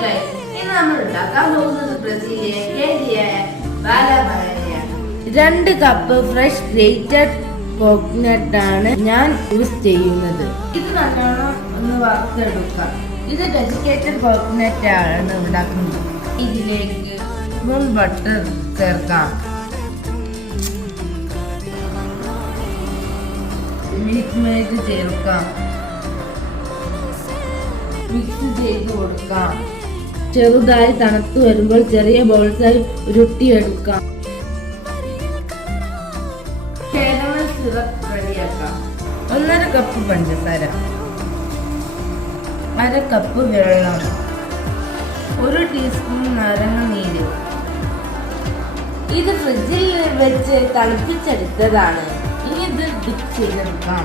ഇന്ന് നമ്മൾ ഉണ്ടാക്കാൻ പോകുന്നത് ബ്രസീലിയൻ കേക്കിയായ ബാലബാലയാണ്. 2 കപ്പ് ഫ്രഷ് ഗ്രേറ്റഡ് കോക്കനട്ട് ആണ് ഞാൻ യൂസ് ചെയ്യുന്നത്. ഇത് നല്ലോണം ഒന്ന് വറുത്തെടുക്കാം. ഇത് ഡെസിക്കേറ്റഡ് കോക്കനട്ട് ആണ് ഉണ്ടാക്കുന്നത്. ഇതിലേക്ക് സ്പൂൺ ബട്ടർ ചേർക്കാം. മിൽക്ക് മെയ്ഡ് ചേർക്കാം. മിക്സ് ചെയ്ത് കൊടുക്കാം. ചെറുതായി തണുത്ത് വരുമ്പോൾ ചെറിയ ബോൾസായി ഉരുട്ടിയെടുക്കാം. കാരമൽ സിറപ്പ് റെഡിയാക്കാം. 1.5 കപ്പ് പഞ്ചസാര, 1/2 കപ്പ് വെള്ളം, 1 ടീസ്പൂൺ നാരങ്ങ നീര്. ഇത് ഫ്രിഡ്ജിൽ വെച്ച് തണുപ്പിച്ചെടുത്തതാണ്. ഇനി ഇത് ഡിപ്പ് ചെയ്തെടുക്കാം.